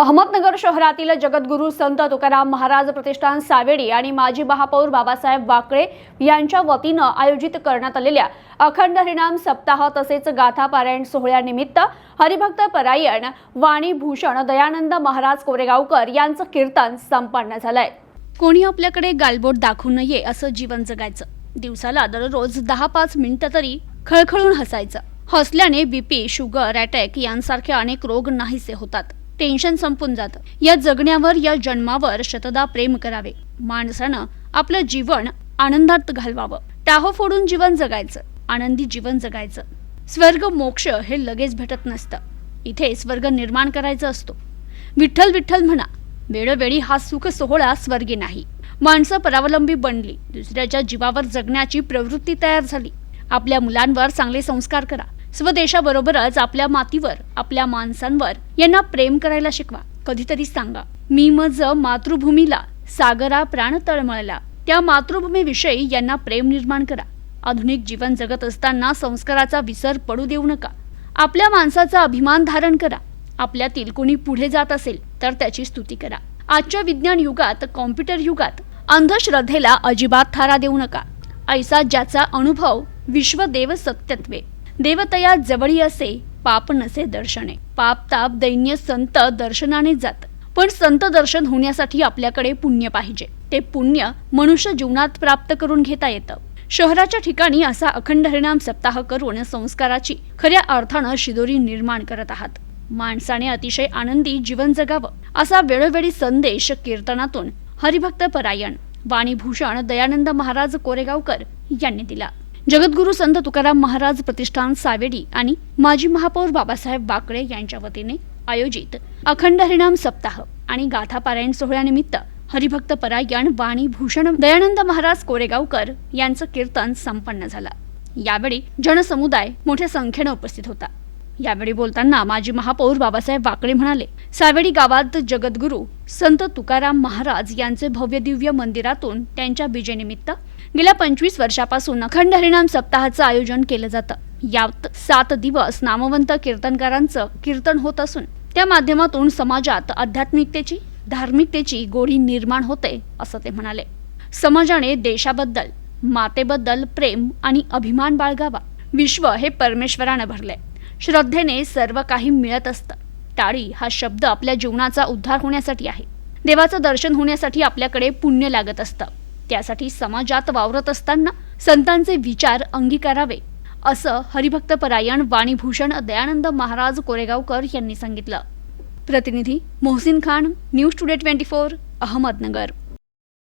अहमदनगर शहरातील जगद्गुरू संत तुकाराम महाराज प्रतिष्ठान सावेडी आणि माजी महापौर बाबासाहेब वाकळे यांच्या वतीनं आयोजित करण्यात आलेल्या अखंड हरिणाम सप्ताह तसेच गाथा पारायण सोहळ्यानिमित्त हरिभक्त परायण वाणी भूषण दयानंद महाराज कोरेगावकर यांचं कीर्तन संपन्न झालंय. कोणी आपल्याकडे गालबोट दाखवू नये असं जीवन जगायचं. दिवसाला दररोज दहा पाच मिनिटं तरी खळखळून हसायचं. हसल्याने बीपी शुगर अटॅक यांसारखे अनेक रोग नाहीसे होतात. टेन्शन संपून जातं. या जगण्यावर या जन्मावर शतदा प्रेम करावे. माणसानं आपलं जीवन आनंदात घालवावं. टाहो फोडून जीवन जगायचं. आनंदी जीवन जगायचं. स्वर्ग मोक्ष हे लगेच भेटत नसतं. इथे स्वर्ग निर्माण करायचा असतो. विठ्ठल विठ्ठल म्हणा वेळोवेळी हा सुख सोहळा स्वर्गी नाही. माणसं परावलंबी बनली. दुसऱ्याच्या जीवावर जगण्याची प्रवृत्ती तयार झाली. आपल्या मुलांवर चांगले संस्कार करा. स्वदेशाबरोबरच आपल्या मातीवर आपल्या माणसांवर यांना प्रेम करायला शिकवा. कधीतरी सांगा मी मज मातृभूमीला सागरा प्राण तळमळला. त्या मातृभूमीविषयी यांना प्रेम निर्माण करा. आधुनिक जीवन जगत असताना संस्काराचा विसर पडू देऊ नका. आपल्या माणसाचा अभिमान धारण करा. आपल्यातील कोणी पुढे जात असेल तर त्याची स्तुती करा. आजच्या विज्ञान युगात कॉम्प्युटर युगात अंधश्रद्धेला अजिबात थारा देऊ नका. ऐसा ज्याचा अनुभव विश्वदेव सत्यत्वे. देवतया जवळी असे पाप नसे दर्शने. पाप ताप दैन्य संत दर्शनाने जात. पण संत दर्शन होण्यासाठी आपल्याकडे पुण्य पाहिजे. ते पुण्य मनुष्य जीवनात प्राप्त करून घेता येतं. शहराच्या ठिकाणी असा अखंड हरिणाम सप्ताह करून संस्काराची खऱ्या अर्थानं शिदोरी निर्माण करत आहात. माणसाने अतिशय आनंदी जीवन जगावं. असा वेळोवेळी संदेश कीर्तनातून हरिभक्त परायण वाणीभूषण दयानंद महाराज कोरेगावकर यांनी दिला. जगद्गुरू संत तुकाराम महाराज प्रतिष्ठान सावेडी आणि माजी महापौर बाबासाहेब बाकळे यांच्या वतीने आयोजित अखंड हरिणाम सप्ताह आणि गाथापारायण सोहळ्यानिमित्त हरिभक्त परायण वाणी भूषण दयानंद महाराज कोरेगावकर यांचं कीर्तन संपन्न झालं. यावेळी जनसमुदाय मोठ्या संख्येनं उपस्थित होता. यावेळी बोलताना माजी महापौर बाबासाहेब वाकळे म्हणाले सावेडी गावात जगद्गुरू संत तुकाराम महाराज यांचे भव्य दिव्य मंदिरातून त्यांच्या बीजेनिमित्त गेल्या पंचवीस वर्षापासून अखंड हरिणाम सप्ताहाचं आयोजन केलं जातं. यात सात दिवस नामवंत कीर्तनकारांचं कीर्तन होत असून त्या माध्यमातून समाजात आध्यात्मिकतेची धार्मिकतेची गोडी निर्माण होते असं ते म्हणाले. समाजाने देशाबद्दल मातेबद्दल प्रेम आणि अभिमान बाळगावा. विश्व हे परमेश्वरानं भरले श्रद्धेने सर्व काही मिळत असतं. टाळी हा शब्द आपल्या जीवनाचा उद्धार होण्यासाठी आहे. देवाचं दर्शन होण्यासाठी आपल्याकडे पुण्य लागत असतं. त्यासाठी समाजात वावरत असताना संतांचे विचार अंगीकारावे. असं हरिभक्त परायण वाणीभूषण दयानंद महाराज कोरेगावकर यांनी सांगितलं. प्रतिनिधी Mohsin Khan news today twenty four Ahmednagar.